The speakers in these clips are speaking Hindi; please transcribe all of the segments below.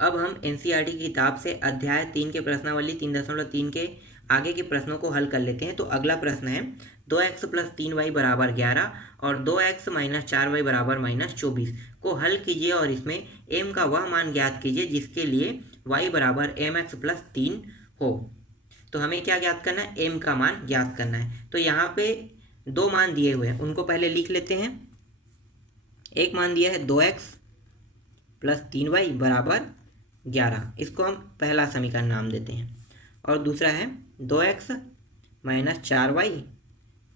अब हम एनसीईआरटी की किताब से अध्याय 3 के प्रश्नावली 3.3 के आगे के प्रश्नों को हल कर लेते हैं। तो अगला प्रश्न है 2x + 3y = 11 और 2x - 4y = -24 को हल कीजिए और इसमें m का वह मान ज्ञात कीजिए जिसके लिए y = mx + 3 हो। तो हमें क्या ज्ञात करना है? m का मान ज्ञात करना है। तो यहाँ पे दो मान दिए हुए हैं, उनको पहले लिख लेते हैं। एक मान दिया है 2x + 3y = 11, इसको हम पहला समीकरण नाम देते हैं। और दूसरा है 2x - 4y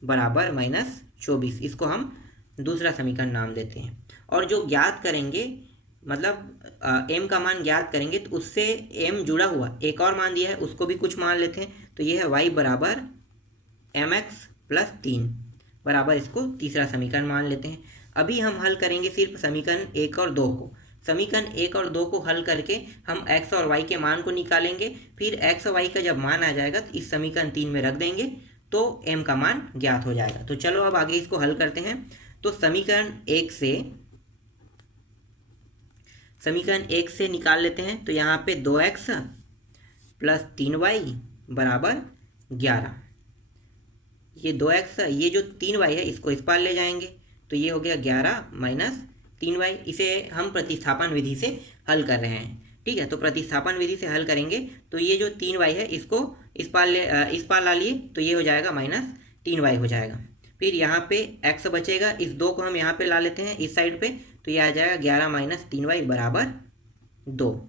= -24, इसको हम दूसरा समीकरण नाम देते हैं। और जो ज्ञात करेंगे मतलब m का मान ज्ञात करेंगे तो उससे m जुड़ा हुआ एक और मान दिया है, उसको भी कुछ मान लेते हैं। तो ये है y = mx + 3 बराबर, इसको तीसरा समीकरण मान लेते हैं। अभी हम हल करेंगे सिर्फ समीकरण 1 और 2 को। समीकरण 1 और 2 को हल करके हम x और y के मान को निकालेंगे। फिर x और y का जब मान आ जाएगा तो इस समीकरण 3 में रख देंगे तो m का मान ज्ञात हो जाएगा। तो चलो अब आगे इसको हल करते हैं। तो समीकरण 1 से निकाल लेते हैं। तो यहाँ पे 2x + 3y = 11। ये 2x, ये जो 3y है इसको इस पार ले जाएंगे तो ये हो गया 11 - 3y। इसे हम प्रतिस्थापन विधि से हल कर रहे हैं, ठीक है। तो प्रतिस्थापन विधि से हल करेंगे तो ये जो 3y है इसको इस पार ला लिए तो ये हो जाएगा -3y हो जाएगा। फिर यहाँ पे x बचेगा, इस 2 को हम यहाँ पे ला लेते हैं इस साइड पे, तो ये आ जाएगा 11 - 3y = 2।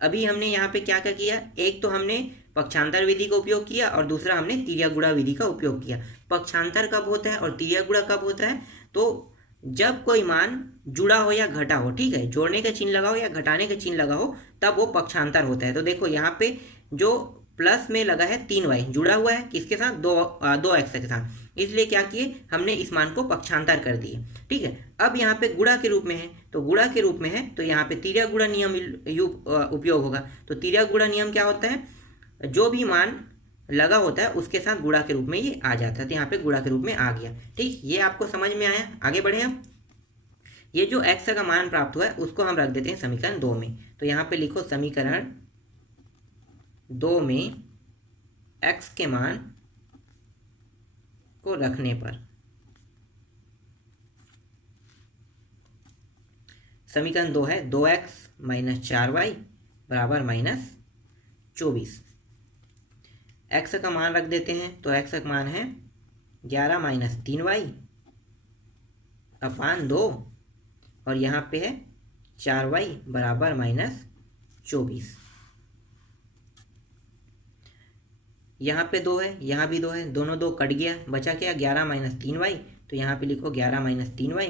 अभी हमने यहाँ पे क्या क्या किया? एक तो हमने पक्षांतर विधि का उपयोग किया और दूसरा हमने तिर्यक गुणा विधि का उपयोग किया। पक्षांतर कब होता है और तिर्यक गुणा कब होता है? तो जब कोई मान जुड़ा हो या घटा हो, ठीक है, जोड़ने का चिन्ह लगा हो या घटाने का चिन्ह लगा हो तब वो पक्षांतर होता है। तो देखो यहाँ पे जो प्लस में लगा है 3y जुड़ा हुआ है किसके साथ? 2x के साथ, इसलिए क्या किए हमने इस मान को पक्षांतर कर दिए, ठीक है। अब यहाँ पे गुणा के रूप में है, तो गुणा के रूप में है तो यहाँ पे तिर्यक गुणा नियम उपयोग होगा। तो तिर्यक गुणा नियम क्या होता है? जो भी मान लगा होता है उसके साथ गुणा के रूप में ये आ जाता है। तो यहाँ पे गुणा के रूप में आ गया, ठीक। ये आपको समझ में आया? आगे बढ़े हम। ये जो x का मान प्राप्त हुआ है उसको हम रख देते हैं समीकरण 2 में। तो यहाँ पे लिखो समीकरण 2 में x के मान को रखने पर समीकरण 2 है 2x - 4y = -24। x का मान रख देते हैं तो x का मान है 11 - 3y / 2 और यहाँ पे है 4y = -24। यहाँ पे 2 है, यहाँ भी 2 है, दोनों 2 कट गया, बचा क्या? 11 - 3y। तो यहाँ पे लिखो 11 - 3y -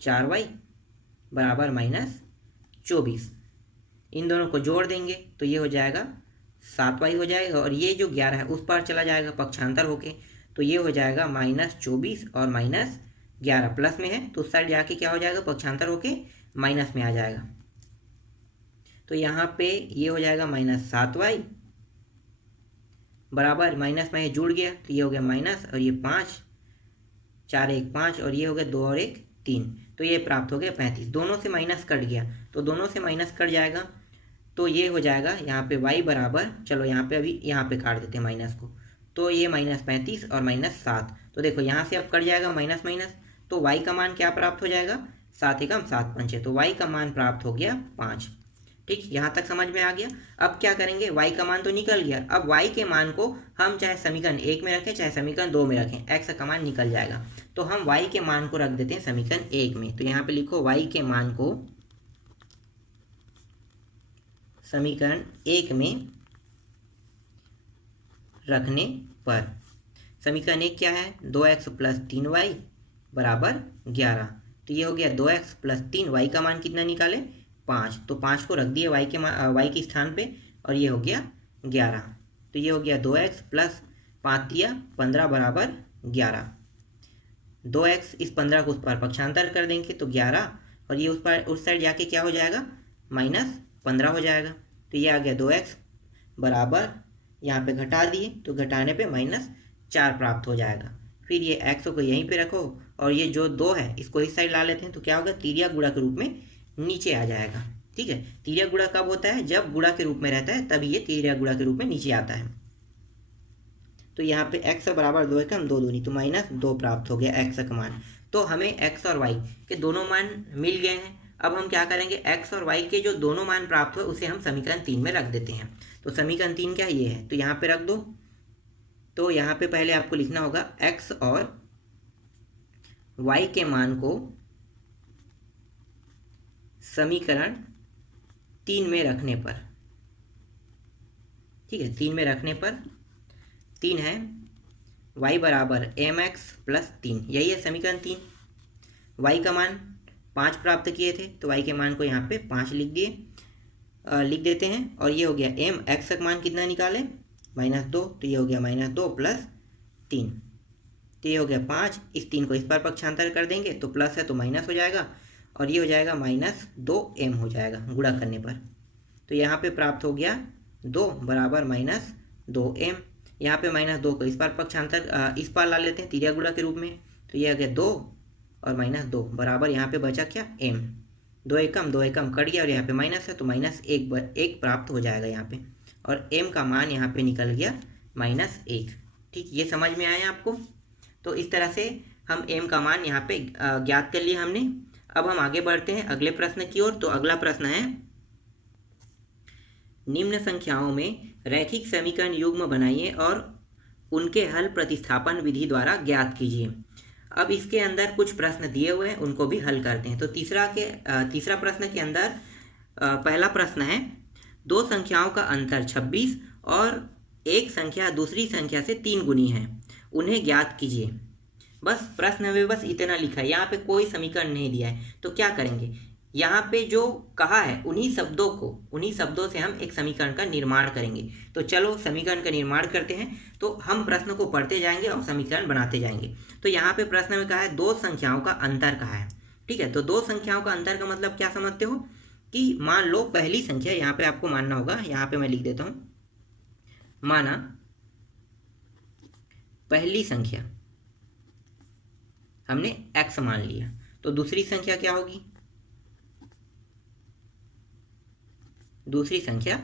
4y = -24। इन दोनों को जोड़ देंगे तो ये हो जाएगा 7y हो जाएगा और ये जो 11 है उस पार चला जाएगा पक्षांतर होके, तो ये हो जाएगा -24 और -11 प्लस में है तो उस साइड जाके क्या हो जाएगा? पक्षांतर होके माइनस में आ जाएगा। तो यहाँ पे ये हो जाएगा -7y बराबर, माइनस में जुड़ गया तो ये हो गया माइनस और ये 5, 4 1 5 और ये हो गया 2 और 1 3, तो ये प्राप्त हो गया 35। दोनों से माइनस कट गया तो दोनों से माइनस कट जाएगा तो ये हो जाएगा यहाँ पे y बराबर, चलो यहाँ पे अभी यहाँ पे काट देते हैं माइनस को, तो ये -35 और -7। तो देखो यहाँ से अब कट जाएगा माइनस माइनस, तो y का मान क्या प्राप्त हो जाएगा? 7 एकम 7 पंचे, तो y का मान प्राप्त हो गया 5, ठीक। यहाँ तक समझ में आ गया। अब क्या करेंगे? y का मान तो निकल गया, अब y के मान को हम चाहे समीकरण 1 में रखें चाहे समीकरण 2 में रखें, x का मान निकल जाएगा। तो हम y के मान को रख देते हैं समीकरण 1 में। तो यहाँ पे लिखो y के मान को समीकरण 1 में रखने पर समीकरण 1 क्या है? 2x + 3y = 11। तो ये हो गया 2x + 3, y का मान कितना निकाले? 5, तो 5 को रख दिए y के स्थान पे और ये हो गया 11। तो ये हो गया 2x + 5 दिया 15 = 11। 2x इस 15 को उस पर पक्षांतर कर देंगे तो 11 और ये उस साइड जाके क्या हो जाएगा? -15 हो जाएगा। तो ये आ गया 2x बराबर, यहाँ पे घटा दिए तो घटाने पे -4 प्राप्त हो जाएगा। फिर ये x को यहीं पे रखो और ये जो 2 है इसको इस साइड ला लेते हैं तो क्या होगा? तिर्यक गुणा के रूप में नीचे आ जाएगा, ठीक है, तिर्यक गुणा कब होता है? जब गुणा के रूप में रहता है तभी ये तिर्यक गुणा के रूप में नीचे आता है। तो यहाँ पे x बराबर 2 एकम 2 दूनी, तो -2 प्राप्त हो गया x का मान। तो हमें x और y के दोनों मान मिल गए हैं। अब हम क्या करेंगे, x और y के जो दोनों मान प्राप्त हुए उसे हम समीकरण 3 में रख देते हैं। तो समीकरण 3 क्या ये है, तो यहाँ पे रख दो। तो यहाँ पे पहले आपको लिखना होगा x और y के मान को समीकरण 3 में रखने पर, ठीक है, 3 में रखने पर 3 है y बराबर mx प्लस 3, यही है समीकरण 3। y का मान 5 प्राप्त किए थे तो y के मान को यहाँ पे 5 लिख देते हैं। और ये हो गया m, x का मान कितना निकाले, -2, तो ये हो गया -2 प्लस 3, तो ये हो गया 5। इस 3 को इस पर पक्षांतर कर देंगे तो प्लस है तो माइनस हो जाएगा, और ये हो जाएगा -2m हो जाएगा गुणा करने पर। तो यहाँ पे प्राप्त हो गया 2 बराबर -2m। यहाँ पे -2 को इस पर पक्षांतर इस पार ला लेते हैं तिर्यक गुणा के रूप में, तो ये आ गया 2 और -2 बराबर यहाँ पे बचा क्या, m। 2 एकम कट गया और यहाँ पे माइनस है तो -1 प्राप्त हो जाएगा यहाँ पे, और m का मान यहाँ पे निकल गया -1। ठीक, ये समझ में आया आपको? तो इस तरह से हम m का मान यहाँ पे ज्ञात कर लिया हमने। अब हम आगे बढ़ते हैं अगले प्रश्न की ओर। तो अगला प्रश्न है, निम्न संख्याओं में रैखिक समीकरण युग्म बनाइए और उनके हल प्रतिस्थापन विधि द्वारा ज्ञात कीजिए। अब इसके अंदर कुछ प्रश्न दिए हुए हैं, उनको भी हल करते हैं। तो तीसरा प्रश्न के अंदर पहला प्रश्न है, दो संख्याओं का अंतर 26 और एक संख्या दूसरी संख्या से 3 गुनी है, उन्हें ज्ञात कीजिए। बस प्रश्न में बस इतना लिखा है, यहाँ पे कोई समीकरण नहीं दिया है। तो क्या करेंगे, यहाँ पे जो कहा है उन्हीं शब्दों से हम एक समीकरण का निर्माण करेंगे। तो चलो समीकरण का निर्माण करते हैं। तो हम प्रश्न को पढ़ते जाएंगे और समीकरण बनाते जाएंगे। तो यहाँ पे प्रश्न में कहा है दो संख्याओं का अंतर कहा है, ठीक है। तो दो संख्याओं का अंतर का मतलब क्या समझते हो, कि मान लो पहली संख्या, यहाँ पे आपको मानना होगा, यहाँ पे मैं लिख देता हूँ, माना पहली संख्या हमने x मान लिया, तो दूसरी संख्या क्या होगी, दूसरी संख्या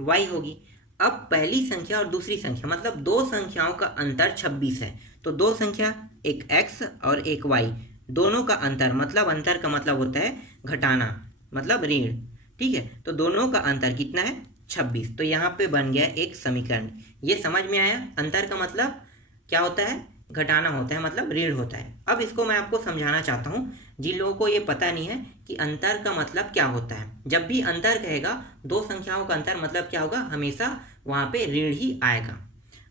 y होगी। अब पहली संख्या और दूसरी संख्या मतलब दो संख्याओं का अंतर 26 है, तो दो संख्या एक x और एक y, दोनों का अंतर मतलब अंतर का मतलब होता है घटाना, मतलब ऋण, ठीक है। तो दोनों का अंतर कितना है, 26। तो यहाँ पे बन गया एक समीकरण। ये समझ में आया, अंतर का मतलब क्या होता है, घटाना होता है, मतलब ऋण होता है। अब इसको मैं आपको समझाना चाहता हूँ जिन लोगों को ये पता नहीं है कि अंतर का मतलब क्या होता है। जब भी अंतर कहेगा, दो संख्याओं का अंतर मतलब क्या होगा, हमेशा वहाँ पे ऋण ही आएगा।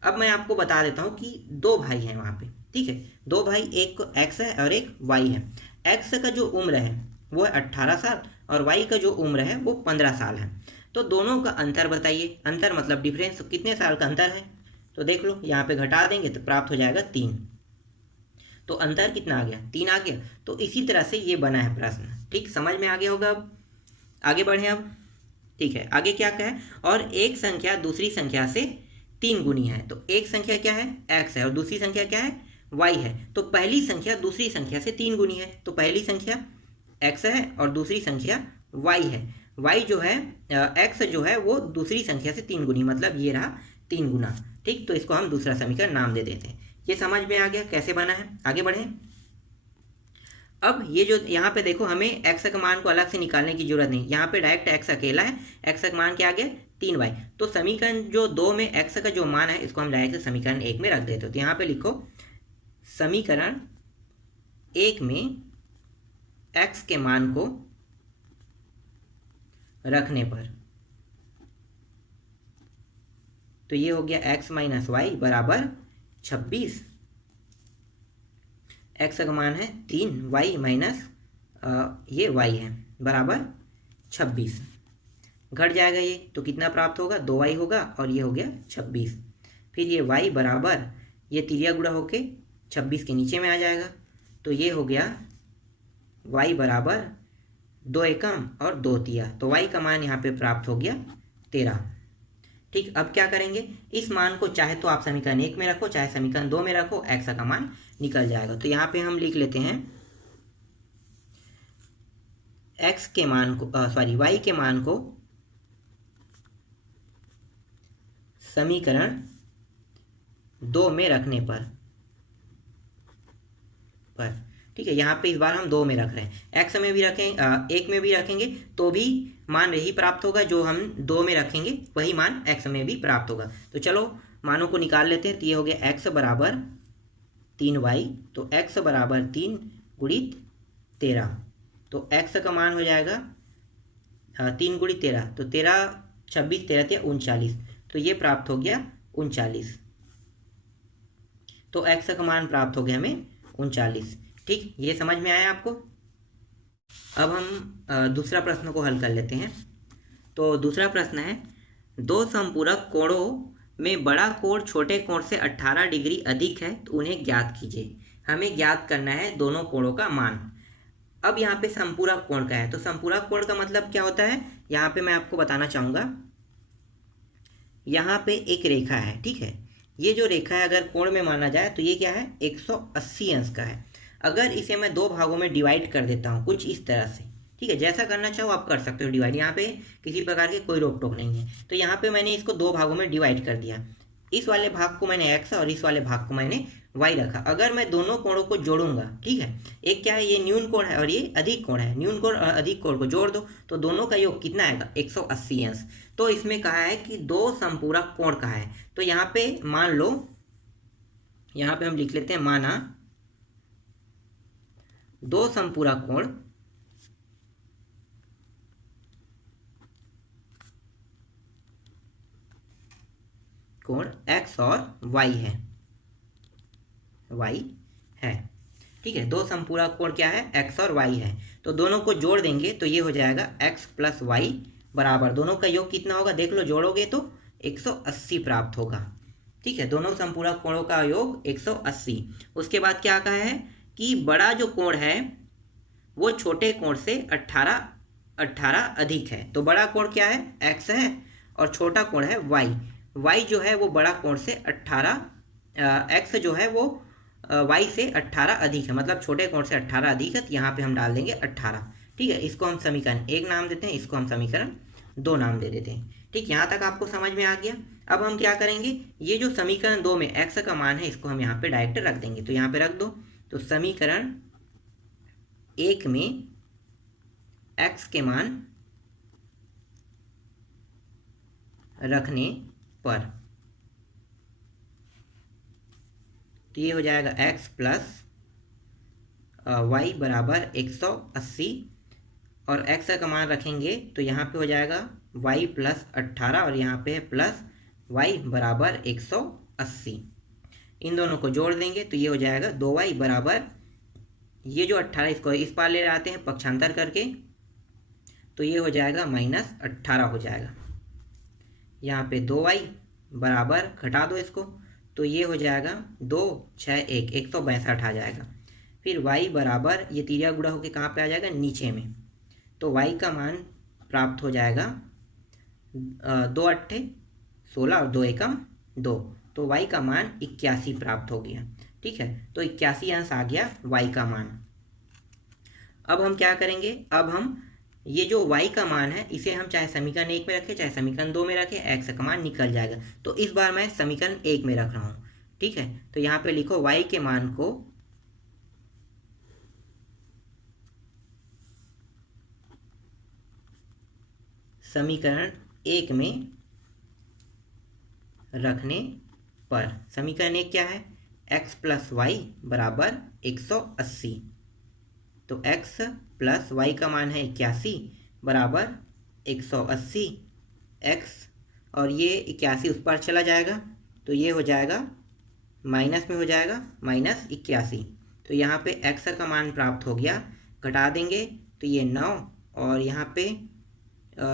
अब मैं आपको बता देता हूँ कि दो भाई हैं वहाँ पे, ठीक है, दो भाई, एक x है और एक y है। x का जो उम्र है वो है 18 साल और y का जो उम्र है वो 15 साल है। तो दोनों का अंतर बताइए, अंतर मतलब डिफरेंस, कितने साल का अंतर है। तो देख लो, यहाँ पे घटा देंगे तो प्राप्त हो जाएगा 3। तो अंतर कितना आ गया, 3 आ गया। तो इसी तरह से ये बना है प्रश्न, ठीक, समझ में आ गया होगा। अब आगे बढ़े, अब ठीक है, आगे क्या कहे, और एक संख्या दूसरी संख्या से 3 गुनी है। तो एक संख्या क्या है, x है, और दूसरी संख्या क्या है, y है। तो पहली संख्या दूसरी संख्या से 3 गुनी है, तो पहली संख्या x है और दूसरी संख्या y है। y जो है, x जो है वो दूसरी संख्या से 3 गुनी, मतलब ये रहा 3 गुना, ठीक। तो इसको हम दूसरा समीकरण नाम दे देते हैं। ये समझ में आ गया कैसे बना है। आगे बढ़े। अब ये जो यहाँ पे देखो, हमें x का मान को अलग से निकालने की जरूरत नहीं, यहाँ पे डायरेक्ट x अकेला है, x का मान क्या आ गया, 3y। तो समीकरण जो 2 में x का जो मान है इसको हम डायरेक्ट समीकरण 1 में रख देते हो। तो यहाँ पे लिखो समीकरण 1 में x के मान को रखने पर, तो ये हो गया x माइनस वाई बराबर 26। x का मान है 3y माइनस ये y है बराबर 26। घट जाएगा ये, तो कितना प्राप्त होगा, 2y होगा, और ये हो गया 26। फिर ये y बराबर, ये तिर्यक गुणा होके 26 के नीचे में आ जाएगा। तो ये हो गया y बराबर 2 एकम और 2 तिया, तो y का मान यहाँ पे प्राप्त हो गया 13। ठीक, अब क्या करेंगे, इस मान को चाहे तो आप समीकरण 1 में रखो, चाहे समीकरण 2 में रखो, x का मान निकल जाएगा। तो यहाँ पे हम लिख लेते हैं x के मान को y के मान को समीकरण 2 में रखने पर ठीक है, यहाँ पे इस बार हम 2 में रख रहे हैं। x में भी रखें 1 में भी रखेंगे तो भी मान यही प्राप्त होगा, जो हम 2 में रखेंगे वही मान x में भी प्राप्त होगा। तो चलो मानों को निकाल लेते हैं। तो ये हो गया x बराबर 3y, तो x बराबर 3 गुणित 13, तो x का मान हो जाएगा 3 गुणित 13, तो 13 26 13 39, तो ये प्राप्त हो गया 39। तो x का मान प्राप्त हो गया हमें 39। ठीक, ये समझ में आया आपको। अब हम दूसरा प्रश्न को हल कर लेते हैं। तो दूसरा प्रश्न है, दो संपूरक कोणों में बड़ा कोण छोटे कोण से 18 डिग्री अधिक है, तो उन्हें ज्ञात कीजिए। हमें ज्ञात करना है दोनों कोणों का मान। अब यहाँ पे संपूरक कोण का है, तो संपूरक कोण का मतलब क्या होता है, यहाँ पे मैं आपको बताना चाहूँगा। यहाँ पे एक रेखा है, ठीक है, ये जो रेखा है अगर कोण में माना जाए तो ये क्या है, 180 अंश का है। अगर इसे मैं 2 भागों में डिवाइड कर देता हूँ कुछ इस तरह से, ठीक है, जैसा करना चाहो आप कर सकते हो डिवाइड, यहाँ पे किसी प्रकार की कोई रोक टोक नहीं है। तो यहाँ पे मैंने इसको 2 भागों में डिवाइड कर दिया, इस वाले भाग को मैंने x और इस वाले भाग को मैंने y रखा। अगर मैं दोनों कोणों को जोड़ूंगा, ठीक है, एक क्या है, ये न्यून कोण है और ये अधिक कोण है, न्यून कोण और अधिक कोण को जोड़ दो तो दोनों का योग कितना आएगा, 180 अंश। तो इसमें कहा है कि दो संपूरक कोण का है, तो यहाँ पे मान लो, यहाँ पे हम लिख लेते हैं, माना दो संपूरक कोण x और y है, ठीक है, दो संपूरक कोण क्या है, x और y है। तो दोनों को जोड़ देंगे तो ये हो जाएगा x प्लस वाई बराबर, दोनों का योग कितना होगा देख लो, जोड़ोगे तो 180 प्राप्त होगा। ठीक है, दोनों संपूरक कोणों का योग 180। उसके बाद क्या कहा है कि बड़ा जो कोण है वो छोटे कोण से 18 अधिक है। तो बड़ा कोण क्या है, x है, और छोटा कोण है y जो है वो बड़ा कोण से 18, x जो है वो y से 18 अधिक है, मतलब छोटे कोण से 18 अधिक है। तो यहाँ पे हम डाल देंगे 18। ठीक है, इसको हम समीकरण 1 नाम देते हैं, इसको हम समीकरण 2 नाम दे देते हैं। ठीक, यहाँ तक आपको समझ में आ गया। अब हम क्या करेंगे, ये जो समीकरण 2 में x का मान है इसको हम यहाँ पे डायरेक्ट रख देंगे, तो यहाँ पे रख दो। तो समीकरण 1 में x के मान रखने पर तो ये हो जाएगा x प्लस वाई बराबर 180, और x का मान रखेंगे तो यहाँ पे हो जाएगा y प्लस 18, और यहाँ पे है प्लस y बराबर 180। इन दोनों को जोड़ देंगे तो ये हो जाएगा 2y बराबर, ये जो 18 इसको इस पार ले आते हैं पक्षांतर करके, तो ये हो जाएगा -18 हो जाएगा। यहाँ पे 2y बराबर, घटा दो इसको, तो ये हो जाएगा 2 6 1 162 आ जाएगा। फिर y बराबर, ये तिरिया गुणा होकर कहाँ पे आ जाएगा, नीचे में, तो y का मान प्राप्त हो जाएगा 2 8 16 और 2 एकम 2, तो y का मान 81 प्राप्त हो गया। ठीक है, तो 81 अंश आ गया y का मान। अब हम क्या करेंगे, अब हम ये जो y का मान है इसे हम चाहे समीकरण 1 में रखें चाहे समीकरण 2 में रखें, x का मान निकल जाएगा। तो इस बार मैं समीकरण 1 में रख रहा हूँ। ठीक है, तो यहाँ पे लिखो y के मान को समीकरण 1 में रखने पर, समीकरण 1 क्या है, x प्लस वाई बराबर 180, तो x प्लस वाई का मान है 81 बराबर 180, x और ये 81 उस पर चला जाएगा तो ये हो जाएगा माइनस में हो जाएगा -81। तो यहाँ पे x का मान प्राप्त हो गया, घटा देंगे तो ये 9, और यहाँ पे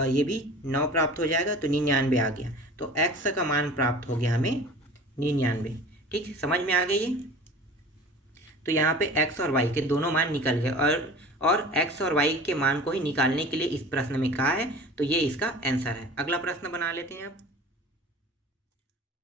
ये भी 9 प्राप्त हो जाएगा, तो 99 आ गया। तो x का मान प्राप्त हो गया हमें 99। ठीक, समझ में आ गई ये। तो यहाँ पे x और y के दोनों मान निकल गए, और x और y के मान को ही निकालने के लिए इस प्रश्न में कहा है, तो ये इसका आंसर है। अगला प्रश्न बना लेते हैं अब।